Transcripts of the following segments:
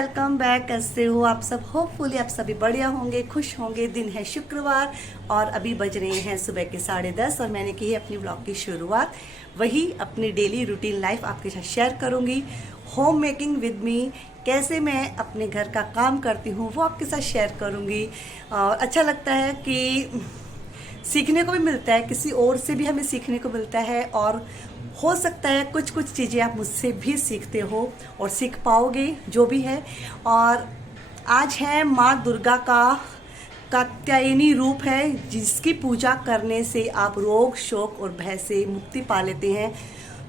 Welcome back. कैसे हो आप सब? होपफुली आप सभी बढ़िया होंगे, खुश होंगे। दिन है शुक्रवार और अभी बज रहे हैं सुबह के 10:30 और मैंने की है अपनी ब्लॉग की शुरुआत। वही अपनी डेली रूटीन लाइफ आपके साथ शेयर करूंगी। होम मेकिंग विद मी, कैसे मैं अपने घर का काम करती हूँ वो आपके साथ शेयर करूंगी। और अच्छा लगता है कि सीखने को भी मिलता है, किसी और से भी हमें सीखने को मिलता है और हो सकता है कुछ कुछ चीज़ें आप मुझसे भी सीखते हो और सीख पाओगे जो भी है। और आज है माँ दुर्गा का कात्यायनी रूप है, जिसकी पूजा करने से आप रोग शोक और भय से मुक्ति पा लेते हैं।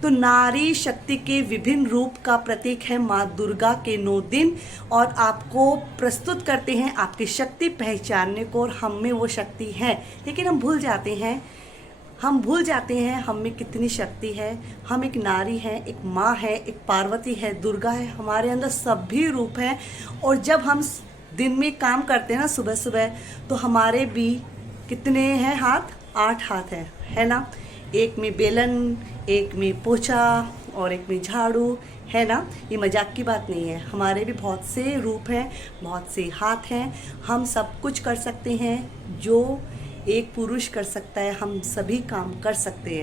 तो नारी शक्ति के विभिन्न रूप का प्रतीक है माँ दुर्गा के 9 दिन और आपको प्रस्तुत करते हैं आपकी शक्ति पहचानने को। और हम में वो शक्ति है, लेकिन हम भूल जाते हैं हम में कितनी शक्ति है। हम एक नारी हैं, एक माँ है, एक पार्वती है, दुर्गा है, हमारे अंदर सभी रूप हैं। और जब हम दिन में काम करते हैं ना सुबह सुबह, तो हमारे भी कितने हैं हाथ? 8 हाथ है ना। एक में बेलन, एक में पोछा और एक में झाड़ू, है ना। ये मजाक की बात नहीं है, हमारे भी बहुत से रूप हैं, बहुत से हाथ हैं। हम सब कुछ कर सकते हैं जो एक पुरुष कर सकता है, हम सभी काम कर सकते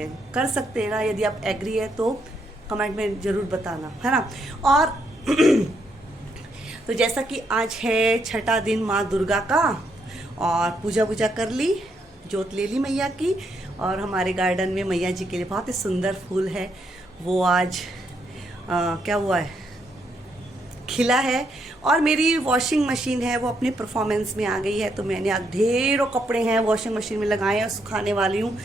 हैं ना। यदि आप एग्री है तो कमेंट में ज़रूर बताना, है ना। और तो जैसा कि आज है छठा दिन माँ दुर्गा का और पूजा कर ली, जोत ले ली मैया की। और हमारे गार्डन में मैया जी के लिए बहुत ही सुंदर फूल है, वो आज क्या हुआ है, खिला है। और मेरी वॉशिंग मशीन है वो अपनी परफॉर्मेंस में आ गई है, तो मैंने आज ढेरों कपड़े हैं वॉशिंग मशीन में लगाए हैं, सुखाने वाली हूँ।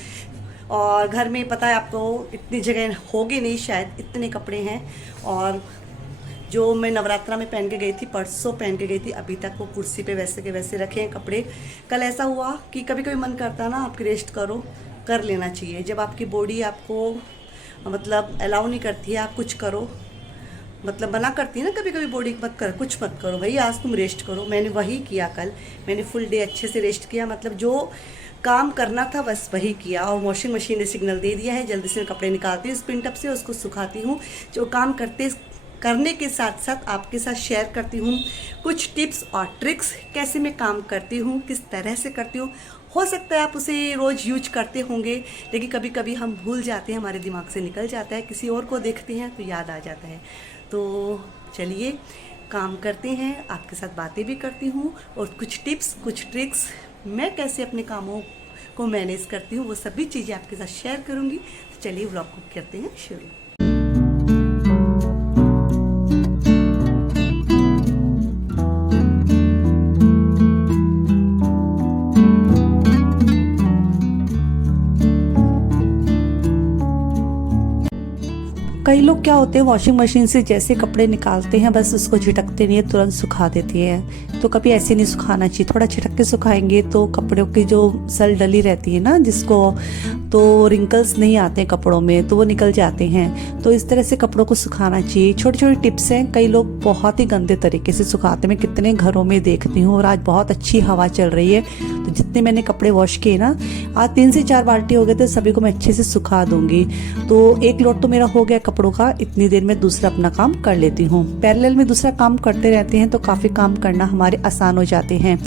और घर में पता है आपको इतनी जगह होगी नहीं शायद, इतने कपड़े हैं। और जो मैं नवरात्रा में पहन के गई थी, परसों पहन के गई थी, अभी तक वो कुर्सी पे वैसे के वैसे रखे हैं कपड़े। कल ऐसा हुआ कि कभी कभी मन करता है ना, आप रेस्ट कर लेना चाहिए। जब आपकी बॉडी आपको मतलब अलाउ नहीं करती है आप कुछ करो, मतलब मना करती है ना कभी कभी बॉडी, कुछ मत करो भाई, आज तुम रेस्ट करो। मैंने वही किया, कल मैंने फुल डे अच्छे से रेस्ट किया, मतलब जो काम करना था बस वही किया। और वॉशिंग मशीन ने सिग्नल दे दिया है, जल्दी से मैं कपड़े निकालती हूँ स्पिन टब से, उसको सुखाती हूँ। जो काम करने के साथ साथ आपके साथ शेयर करती हूँ कुछ टिप्स और ट्रिक्स, कैसे मैं काम करती हूँ, किस तरह से करती हूँ। हो सकता है आप उसे रोज़ यूज करते होंगे, लेकिन कभी कभी हम भूल जाते हैं, हमारे दिमाग से निकल जाता है, किसी और को देखते हैं तो याद आ जाता है। तो चलिए काम करते हैं, आपके साथ बातें भी करती हूँ और कुछ टिप्स कुछ ट्रिक्स, मैं कैसे अपने कामों को मैनेज करती हूँ वो सभी चीज़ें आपके साथ शेयर करूँगी। तो चलिए व्लॉग को करते हैं शुरू। कई लोग क्या होते हैं, वॉशिंग मशीन से जैसे कपड़े निकालते हैं बस उसको झिटकते नहीं है, तुरंत सुखा देते हैं। तो कभी ऐसे नहीं सुखाना चाहिए, थोड़ा झिटक के सुखाएंगे तो कपड़ों की जो सल डली रहती है ना, जिसको तो रिंकल्स नहीं आते हैं कपड़ों में, तो वो निकल जाते हैं। तो इस तरह से कपड़ों को सुखाना चाहिए। छोटी छोटी टिप्स हैं, कई लोग बहुत ही गंदे तरीके से सुखाते हैं, मैं कितने घरों में देखती हूँ। और आज बहुत अच्छी हवा चल रही है, तो जितने मैंने कपड़े वॉश किए ना, आज 3 से 4 बाल्टी हो गए थे, सभी को मैं अच्छे से सुखा दूंगी। तो एक लोट तो मेरा हो गया कपड़ों का, इतनी देर में दूसरा अपना काम कर लेती हूँ। पैरेलल में दूसरा काम करते रहते हैं तो काफ़ी काम करना हमारे आसान हो जाते हैं,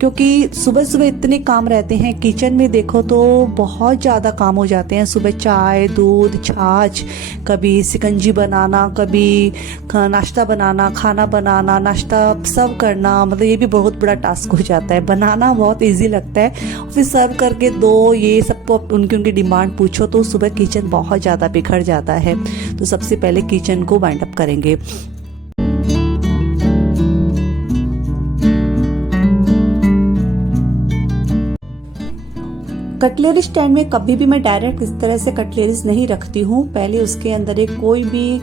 क्योंकि सुबह सुबह इतने काम रहते हैं। किचन में देखो तो बहुत ज़्यादा काम हो जाते हैं। सुबह चाय, दूध, छाछ, कभी शिकंजी बनाना, कभी नाश्ता बनाना, खाना बनाना, नाश्ता सब करना, मतलब ये भी बहुत बड़ा टास्क हो जाता है। बनाना बहुत ईजी लगता है, फिर सर्व करके दो, ये सबको उनकी डिमांड पूछो तो सुबह किचन बहुत ज़्यादा बिखर जाता है। तो सबसे पहले किचन को वाइंड अप करेंगे। कटलरी स्टैंड में कभी भी मैं डायरेक्ट इस तरह से कटलरीज नहीं रखती हूँ। पहले उसके अंदर एक कोई भी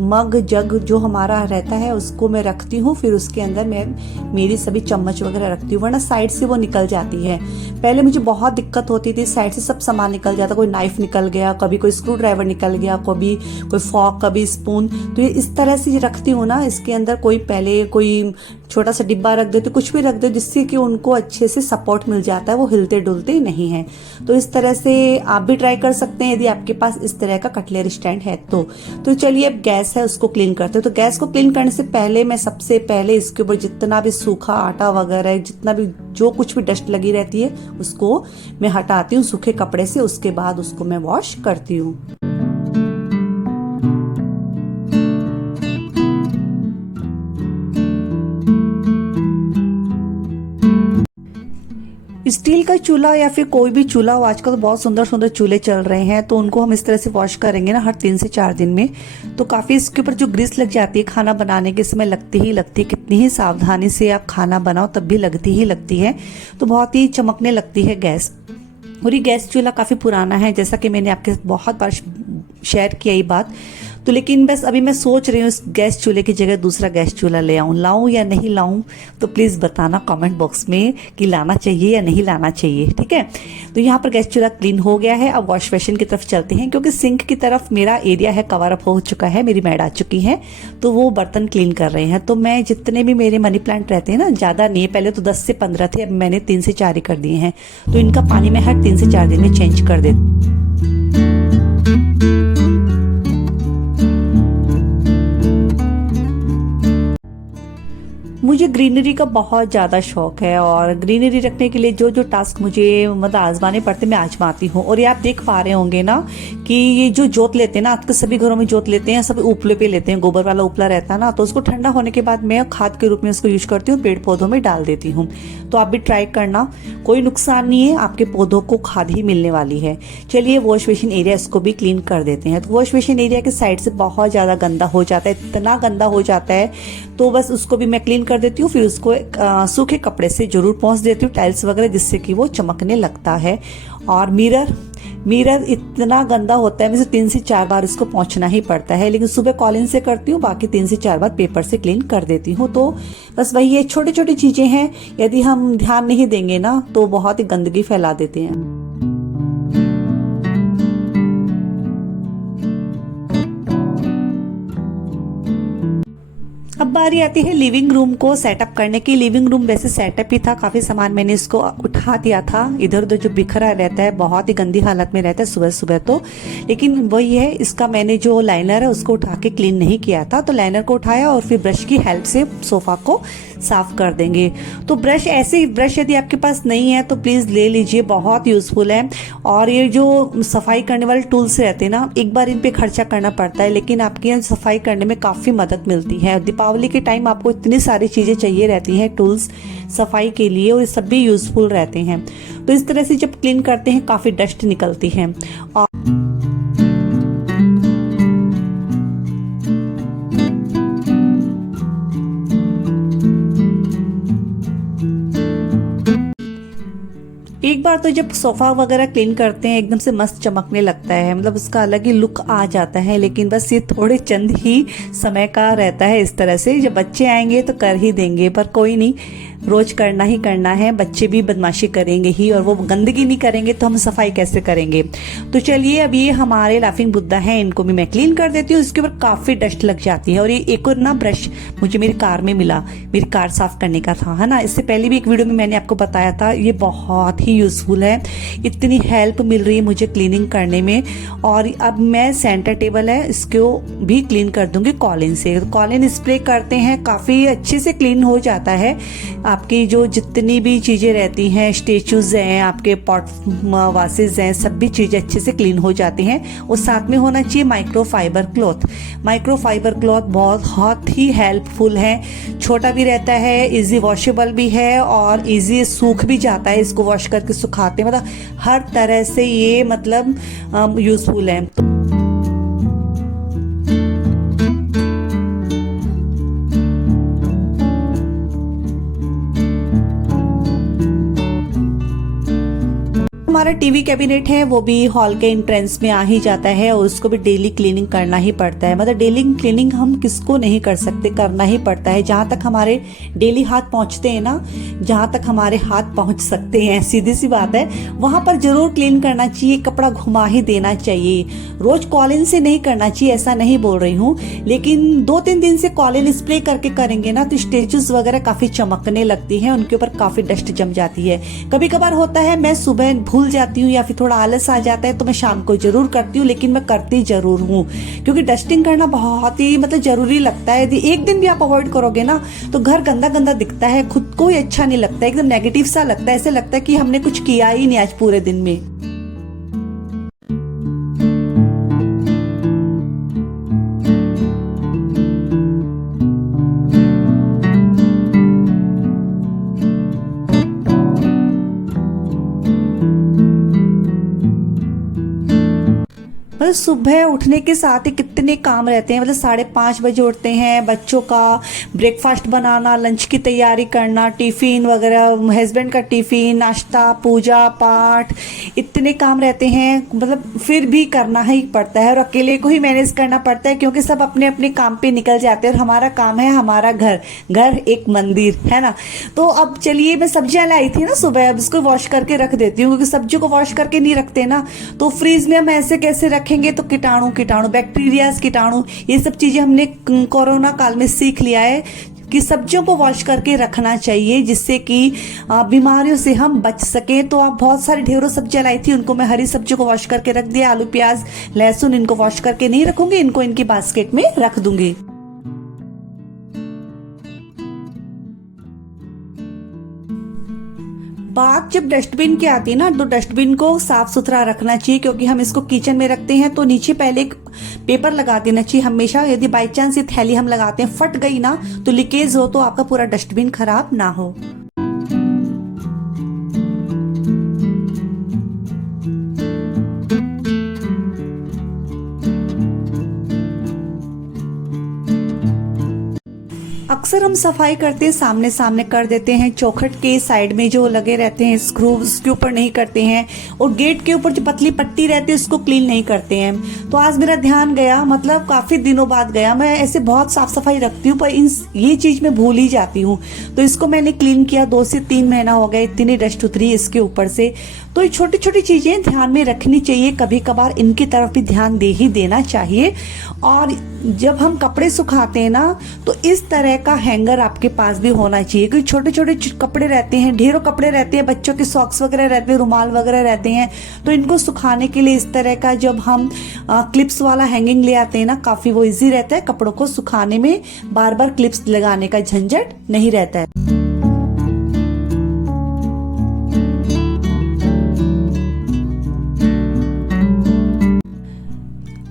मग जग जो हमारा रहता है उसको मैं रखती हूँ, फिर उसके अंदर मैं मेरी सभी चम्मच वगैरह रखती हूँ, वरना साइड से वो निकल जाती है। पहले मुझे बहुत दिक्कत होती थी, साइड से सब सामान निकल जाता, कोई नाइफ निकल गया, कभी कोई स्क्रू ड्राइवर निकल गया, कभी कोई फॉक, कभी स्पून। तो ये इस तरह से रखती हूँ ना, इसके अंदर कोई पहले कोई छोटा सा डिब्बा रख दो, तो कुछ भी रख दो जिससे कि उनको अच्छे से सपोर्ट मिल जाता है, वो हिलते डुलते नहीं हैं। तो इस तरह से आप भी ट्राई कर सकते हैं यदि आपके पास इस तरह का कटलरी स्टैंड है तो चलिए अब गैस है उसको क्लीन करते हैं। तो गैस को क्लीन करने से पहले मैं सबसे पहले इसके ऊपर जितना भी सूखा आटा वगैरह, जितना भी जो कुछ भी डस्ट लगी रहती है उसको मैं हटाती हूँ सूखे कपड़े से। उसके बाद उसको मैं वॉश करती हूँ। स्टील का चूल्हा या फिर कोई भी चूल्हा हो, आजकल तो बहुत सुंदर सुंदर चूल्हे चल रहे हैं, तो उनको हम इस तरह से वॉश करेंगे ना हर 3 से 4 दिन में, तो काफी इसके ऊपर जो ग्रीस लग जाती है खाना बनाने के समय लगती ही लगती है। कितनी ही सावधानी से आप खाना बनाओ तब भी लगती ही लगती है, तो बहुत ही चमकने लगती है गैस। और ये गैस चूल्हा काफी पुराना है, जैसा कि मैंने आपके साथ बहुत बार शेयर किया ये बात। तो लेकिन बस अभी मैं सोच रही हूँ इस गैस चूल्हे की जगह दूसरा गैस चूल्हा ले आऊँ, लाऊं या नहीं लाऊं, तो प्लीज़ बताना कमेंट बॉक्स में कि लाना चाहिए या नहीं लाना चाहिए, ठीक है। तो यहाँ पर गैस चूल्हा क्लीन हो गया है। अब वॉश बेसिन की तरफ चलते हैं, क्योंकि सिंक की तरफ मेरा एरिया है कवर अप हो चुका है, मेरी मैड आ चुकी है, तो वो बर्तन क्लीन कर रहे हैं। तो मैं जितने भी मेरे मनी प्लांट रहते हैं ना, ज़्यादा नहीं है, पहले तो 10 से 15 थे, अब मैंने 3 से 4 ही कर दिए हैं। तो इनका पानी मैं हर 3 से 4 दिन में चेंज कर देती। मुझे ग्रीनरी का बहुत ज़्यादा शौक है, और ग्रीनरी रखने के लिए जो जो टास्क मुझे मतलब आजमाने पड़ते मैं आजमाती हूँ। और ये आप देख पा रहे होंगे ना कि ये जो जोत लेते हैं ना, आपके सभी घरों में जोत लेते हैं, सब उपले पे लेते हैं, गोबर वाला उपला रहता है ना, तो उसको ठंडा होने के बाद मैं खाद के रूप में उसको यूज करती हूँ, पेड़ पौधों में डाल देती हूँ। तो आप भी ट्राई करना, कोई नुकसान नहीं है, आपके पौधों को खाद ही मिलने वाली है। चलिए वॉश बेसिन एरिया इसको भी क्लीन कर देते हैं। तो वॉश बेसिन एरिया के साइड से बहुत ज़्यादा गंदा हो जाता है, इतना गंदा हो जाता है, तो बस उसको भी मैं क्लीन कर देती हूँ। फिर उसको सूखे कपड़े से जरूर पोंछ देती हूँ, टाइल्स वगैरह, जिससे कि वो चमकने लगता है। और मिरर इतना गंदा होता है, मुझे 3 से 4 बार इसको पोंछना ही पड़ता है, लेकिन सुबह कॉलिन से करती हूँ, बाकी 3 से 4 बार पेपर से क्लीन कर देती हूँ। तो बस वही ये छोटी छोटी चीजें हैं, यदि हम ध्यान नहीं देंगे ना तो बहुत ही गंदगी फैला देते हैं। अब बारी आती है लिविंग रूम को सेटअप करने की। लिविंग रूम वैसे सेटअप ही था, काफी सामान मैंने इसको उठा दिया था, इधर उधर जो बिखरा रहता है, बहुत ही गंदी हालत में रहता है सुबह सुबह तो। लेकिन वही है, इसका मैंने जो लाइनर है उसको उठा के क्लीन नहीं किया था, तो लाइनर को उठाया और फिर ब्रश की हेल्प से सोफा को साफ कर देंगे। तो ब्रश, ऐसे ही ब्रश यदि आपके पास नहीं है तो प्लीज ले लीजिए, बहुत यूजफुल है। और ये जो सफाई करने वाले टूल्स रहते हैं ना, एक बार इन पे खर्चा करना पड़ता है, लेकिन आपकी यहाँ सफाई करने में काफी मदद मिलती है। दीपावली के टाइम आपको इतनी सारी चीजें चाहिए रहती हैं टूल्स सफाई के लिए, और ये सब भी यूजफुल रहते हैं। तो इस तरह से जब क्लीन करते हैं काफी डस्ट निकलती है। और एक बार तो जब सोफा वगैरह क्लीन करते हैं एकदम से मस्त चमकने लगता है, मतलब उसका अलग ही लुक आ जाता है। लेकिन बस ये थोड़े चंद ही समय का रहता है। इस तरह से जब बच्चे आएंगे तो कर ही देंगे, पर कोई नहीं, रोज करना ही करना है। बच्चे भी बदमाशी करेंगे ही, और वो गंदगी नहीं करेंगे तो हम सफाई कैसे करेंगे। तो चलिए अब ये हमारे लाफिंग बुद्धा है, इनको भी मैं क्लीन कर देती हूँ। इसके ऊपर काफी डस्ट लग जाती है। और ये एक और ना ब्रश मुझे मेरी कार में मिला, मेरी कार साफ करने का था, है ना। इससे पहले भी एक वीडियो में मैंने आपको बताया था, ये बहुत ही यूजफुल है, इतनी हेल्प मिल रही है मुझे क्लीनिंग करने में। और अब मैं सेंटर टेबल है इसको भी क्लीन कर दूंगी कॉलिन से। कॉलिन स्प्रे करते हैं, काफी अच्छे से क्लीन हो जाता है। आपकी जो जितनी भी चीजें रहती हैं, स्टेचूज हैं, आपके पॉट वासेस हैं, सब भी चीजें अच्छे से क्लीन हो जाती हैं। और साथ में होना चाहिए माइक्रोफाइबर क्लॉथ। माइक्रोफाइबर क्लॉथ बहुत ही हेल्पफुल है, छोटा भी रहता है, इजी वॉशेबल भी है, और इजी सूख भी जाता है, इसको वॉश करके सुखाते हैं, मतलब हर तरह से ये मतलब यूजफुल है। हमारा टीवी कैबिनेट है वो भी हॉल के एंट्रेंस में आ ही जाता है और उसको भी डेली क्लीनिंग करना ही पड़ता है। मतलब डेली क्लीनिंग हम किसको नहीं कर सकते, करना ही पड़ता है। जहाँ तक हमारे डेली हाथ पहुँचते हैं ना, जहाँ तक हमारे हाथ पहुँच सकते हैं, सीधी सी बात है, वहाँ पर जरूर क्लीन करना चाहिए, कपड़ा घुमा ही देना चाहिए। रोज कॉलिन से नहीं करना चाहिए, ऐसा नहीं बोल रही हूँ, लेकिन 2-3 दिन से कॉलिन स्प्रे करके करेंगे ना तो स्टेचेस वगैरह काफी चमकने लगती हैं, उनके ऊपर काफी डस्ट जम जाती है। कभी कभार होता है मैं सुबह भूल जाती हूँ या फिर थोड़ा आलस आ जाता है तो मैं शाम को जरूर करती हूँ, लेकिन मैं करती जरूर हूँ क्योंकि डस्टिंग करना बहुत ही मतलब जरूरी लगता है। यदि एक दिन भी आप अवॉइड करोगे ना तो घर गंदा गंदा दिखता है, खुद को ही अच्छा नहीं लगता है, एकदम नेगेटिव सा लगता है, ऐसे लगता है कि हमने कुछ किया ही नहीं आज पूरे दिन में। मतलब सुबह उठने के साथ ही कितने काम रहते हैं। मतलब 5:30 बजे उठते हैं, बच्चों का ब्रेकफास्ट बनाना, लंच की तैयारी करना, टिफिन वगैरह, हस्बैंड का टिफिन, नाश्ता, पूजा पाठ, इतने काम रहते हैं। मतलब फिर भी करना ही पड़ता है और अकेले को ही मैनेज करना पड़ता है क्योंकि सब अपने अपने काम पे निकल जाते हैं और हमारा काम है हमारा घर, घर एक मंदिर है ना। तो अब चलिए, मैं सब्जियां लाई थी ना सुबह, अब इसको वॉश करके रख देती हूँ क्योंकि सब्जियों को वॉश करके नहीं रखते ना तो फ्रीज में हम ऐसे कैसे रखेंगे, तो कीटाणु बैक्टीरियाज, कीटाणु, ये सब चीजें हमने कोरोना काल में सीख लिया है कि सब्जियों को वॉश करके रखना चाहिए जिससे कि बीमारियों से हम बच सके। तो आप बहुत सारी ढेरों सब्जियां लाई थी, उनको मैं हरी सब्जियों को वॉश करके रख दिया। आलू प्याज लहसुन इनको वॉश करके नहीं रखूंगी, इनको इनकी बास्केट में रख दूंगी। बात जब डस्टबिन की आती है ना तो डस्टबिन को साफ सुथरा रखना चाहिए क्योंकि हम इसको किचन में रखते हैं तो नीचे पहले एक पेपर लगा देना चाहिए हमेशा। यदि बाई चांस ये थैली हम लगाते हैं फट गई ना तो लीकेज हो तो आपका पूरा डस्टबिन खराब ना हो। अक्सर हम सफाई करते हैं सामने सामने कर देते हैं, चौखट के साइड में जो लगे रहते हैं स्क्रू उसके ऊपर नहीं करते हैं और गेट के ऊपर जो पतली पट्टी रहती है उसको क्लीन नहीं करते हैं। तो आज मेरा ध्यान गया, मतलब काफी दिनों बाद गया। मैं ऐसे बहुत साफ सफाई रखती हूँ पर ये चीज मैं भूल ही जाती हूँ, तो इसको मैंने क्लीन किया। 2 से 3 महीना हो गए, इतनी डस्ट उतरी इसके ऊपर से। तो ये छोटी छोटी चीजें ध्यान में रखनी चाहिए, कभी कभार इनकी तरफ भी ध्यान दे ही देना चाहिए। और जब हम कपड़े सुखाते हैं ना तो इस तरह का हैंगर आपके पास भी होना चाहिए क्योंकि छोटे छोटे कपड़े रहते हैं, ढेरों कपड़े रहते हैं, बच्चों के सॉक्स वगैरह रहते हैं, रुमाल वगैरह रहते हैं। तो इनको सुखाने के लिए इस तरह का जब हम क्लिप्स वाला हैंगिंग ले आते हैं ना, काफी वो इजी रहता है कपड़ों को सुखाने में, बार बार क्लिप्स लगाने का झंझट नहीं रहता है।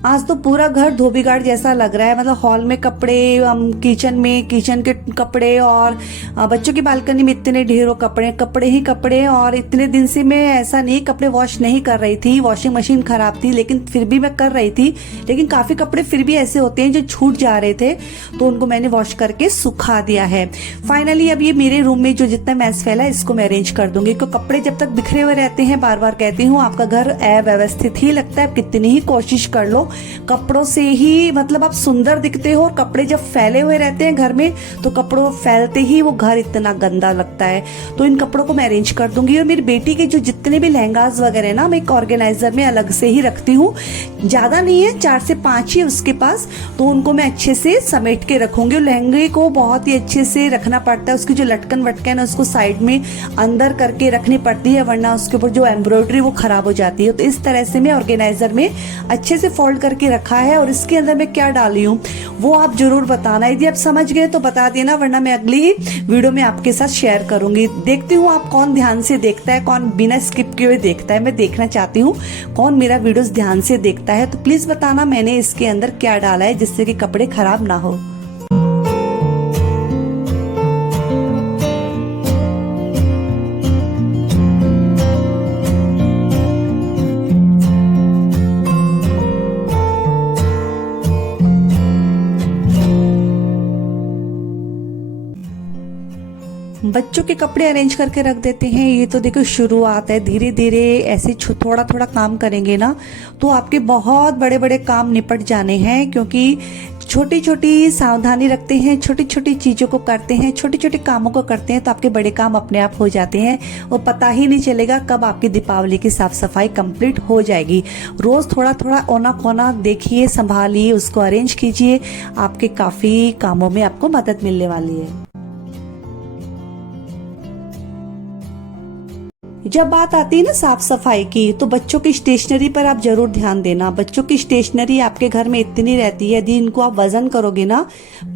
आज तो पूरा घर धोबीघाट जैसा लग रहा है। मतलब हॉल में कपड़े, किचन में किचन के कपड़े और बच्चों की बालकनी में इतने ढेरों कपड़े ही कपड़े। और इतने दिन से मैं ऐसा नहीं कपड़े वॉश नहीं कर रही थी, वॉशिंग मशीन खराब थी लेकिन फिर भी मैं कर रही थी। लेकिन काफी कपड़े फिर भी ऐसे होते हैं जो छूट जा रहे थे तो उनको मैंने वॉश करके सुखा दिया है। फाइनली अब ये मेरे रूम में जो जितना मैस फैला है इसको मैं अरेंज कर दूंगी क्योंकि कपड़े जब तक बिखरे हुए रहते हैं, बार बार कहती हूँ, आपका घर अव्यवस्थित ही लगता है। कितनी ही कोशिश कर लो, कपड़ों से ही मतलब आप सुंदर दिखते हो। और कपड़े जब फैले हुए रहते हैं घर में तो कपड़ों फैलते ही वो घर इतना गंदा लगता है। तो इन कपड़ों को मैं अरेंज कर दूंगी। और मेरी बेटी के जो जितने भी लहंगास वगैरह ना, मैं एक ऑर्गेनाइजर में अलग से ही रखती हूँ, ज्यादा नहीं है, 4 से 5 ही उसके पास, तो उनको मैं अच्छे से समेट के रखूंगी। और लहंगे को बहुत ही अच्छे से रखना पड़ता है, उसकी जो लटकन वटकन है उसको साइड में अंदर करके रखनी पड़ती है वरना उसके ऊपर जो एम्ब्रॉयडरी वो खराब हो जाती है। तो इस तरह से मैं ऑर्गेनाइजर में अच्छे से फोल्ड करके रखा है। और इसके अंदर मैं क्या डाली हूँ वो आप जरूर बताना, यदि आप समझ गए तो बता देना, वरना मैं अगली ही वीडियो में आपके साथ शेयर करूंगी। देखती हूँ आप कौन ध्यान से देखता है, कौन बिना स्किप किए हुए देखता है। मैं देखना चाहती हूँ कौन मेरा वीडियोस ध्यान से देखता है। तो प्लीज बताना मैंने इसके अंदर क्या डाला है जिससे कि कपड़े खराब ना हो। बच्चों के कपड़े अरेंज करके रख देते हैं। ये तो देखो शुरुआत है, धीरे धीरे ऐसे थोड़ा थोड़ा काम करेंगे ना तो आपके बहुत बड़े बड़े काम निपट जाने हैं, क्योंकि छोटी छोटी सावधानी रखते हैं, छोटी छोटी चीज़ों को करते हैं, छोटे छोटे कामों को करते हैं तो आपके बड़े काम अपने आप हो जाते हैं और पता ही नहीं चलेगा कब आपकी दीपावली की साफ सफाई कंप्लीट हो जाएगी। रोज़ थोड़ा थोड़ा औना कोना देखिए, संभालिए, उसको अरेंज कीजिए, आपके काफ़ी कामों में आपको मदद मिलने वाली है। जब बात आती है ना साफ सफाई की, तो बच्चों की स्टेशनरी पर आप जरूर ध्यान देना। बच्चों की स्टेशनरी आपके घर में इतनी रहती है, यदि इनको आप वजन करोगे ना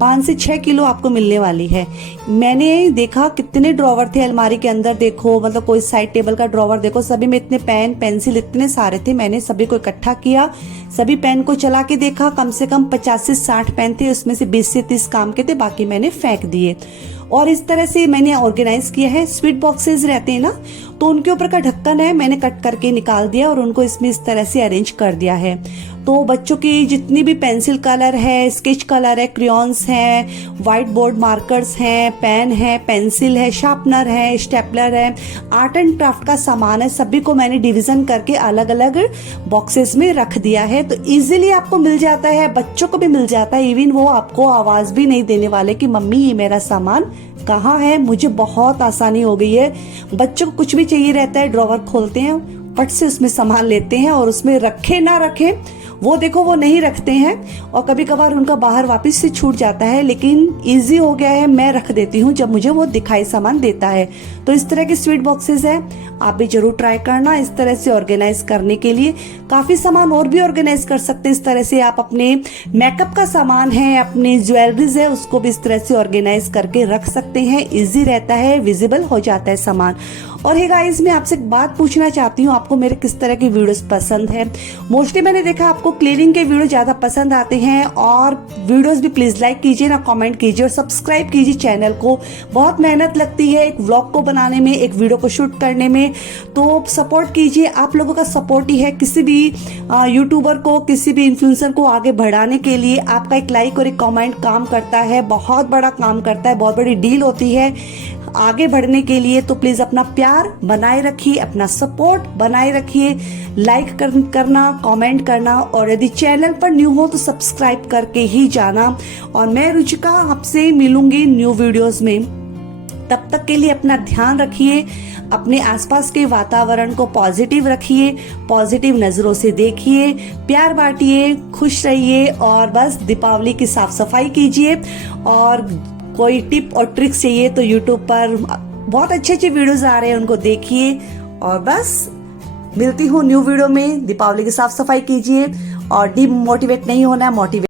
5 से 6 किलो आपको मिलने वाली है। मैंने देखा कितने ड्रॉवर थे अलमारी के अंदर, देखो मतलब कोई साइड टेबल का ड्रॉवर देखो, सभी में इतने पेन पेंसिल इतने सारे थे। मैंने सभी को इकट्ठा किया, सभी पेन को चला के देखा, कम से कम 50 से 60 पेन थे, उसमें से 20 से 30 काम के थे, बाकी मैंने फेंक दिए। और इस तरह से मैंने ऑर्गेनाइज किया है। स्वीट बॉक्सेस रहते हैं ना, तो उनके ऊपर का ढक्कन है, मैंने कट करके निकाल दिया और उनको इसमें इस तरह से अरेंज कर दिया है। तो बच्चों की जितनी भी पेंसिल कलर है, स्केच कलर है, क्रेयॉन्स हैं, व्हाइट बोर्ड मार्कर्स हैं, पेन है, पेंसिल है, शार्पनर है, स्टेपलर है, आर्ट एंड क्राफ्ट का सामान है, सभी को मैंने डिवीजन करके अलग अलग बॉक्सेस में रख दिया है। तो इजीली आपको मिल जाता है, बच्चों को भी मिल जाता है, इवन वो आपको आवाज भी नहीं देने वाले कि मम्मी ये मेरा सामान कहाँ है। मुझे बहुत आसानी हो गई है। बच्चों को कुछ भी चाहिए रहता है, ड्रॉवर खोलते हैं, फट से उसमें सामान लेते हैं और उसमें रखे ना रखे वो देखो वो नहीं रखते हैं और कभी कभार उनका बाहर वापस से छूट जाता है, लेकिन इजी हो गया है, मैं रख देती हूँ जब मुझे वो दिखाई सामान देता है। तो इस तरह के स्वीट बॉक्सेस है, आप भी जरूर ट्राई करना इस तरह से ऑर्गेनाइज करने के लिए। काफी सामान और भी ऑर्गेनाइज कर सकते हैं इस तरह से। आप अपने मेकअप का सामान है, अपनी ज्वेलरीज है, उसको भी इस तरह से ऑर्गेनाइज करके रख सकते हैं। इजी रहता है, विजिबल हो जाता है सामान। और हे गाइस, मैं आपसे एक बात पूछना चाहती हूँ, आपको मेरे किस तरह की वीडियोस पसंद है? मोस्टली मैंने देखा आपको क्लीनिंग के वीडियो ज्यादा पसंद आते हैं, और वीडियोस भी प्लीज लाइक कीजिए ना, कमेंट कीजिए और सब्सक्राइब कीजिए चैनल को। बहुत मेहनत लगती है एक व्लॉग को बनाने में, एक वीडियो को शूट करने में, तो सपोर्ट कीजिए। आप लोगों का सपोर्ट ही है किसी भी यूट्यूबर को, किसी भी इन्फ्लुएंसर को आगे बढ़ाने के लिए। आपका एक लाइक और एक कमेंट काम करता है, बहुत बड़ा काम करता है, बहुत बड़ी डील होती है आगे बढ़ने के लिए। तो प्लीज अपना प्यार बनाए रखिए, अपना सपोर्ट बनाए रखिए, लाइक करना, कमेंट करना, और यदि चैनल पर न्यू हो तो सब्सक्राइब करके ही जाना। और मैं रुचिका आपसे मिलूंगी न्यू वीडियोस में। तब तक के लिए अपना ध्यान रखिए, अपने आसपास के वातावरण को पॉजिटिव रखिए, पॉजिटिव नजरों से देखिए, प्यार बांटिए, खुश रहिए और बस दीपावली की साफ सफाई कीजिए। और कोई टिप और ट्रिक्स चाहिए तो यूट्यूब पर बहुत अच्छे अच्छे वीडियोस आ रहे हैं, उनको देखिए। और बस मिलती हूँ न्यू वीडियो में। दीपावली की साफ सफाई कीजिए और डिमोटिवेट नहीं होना है, मोटिवेट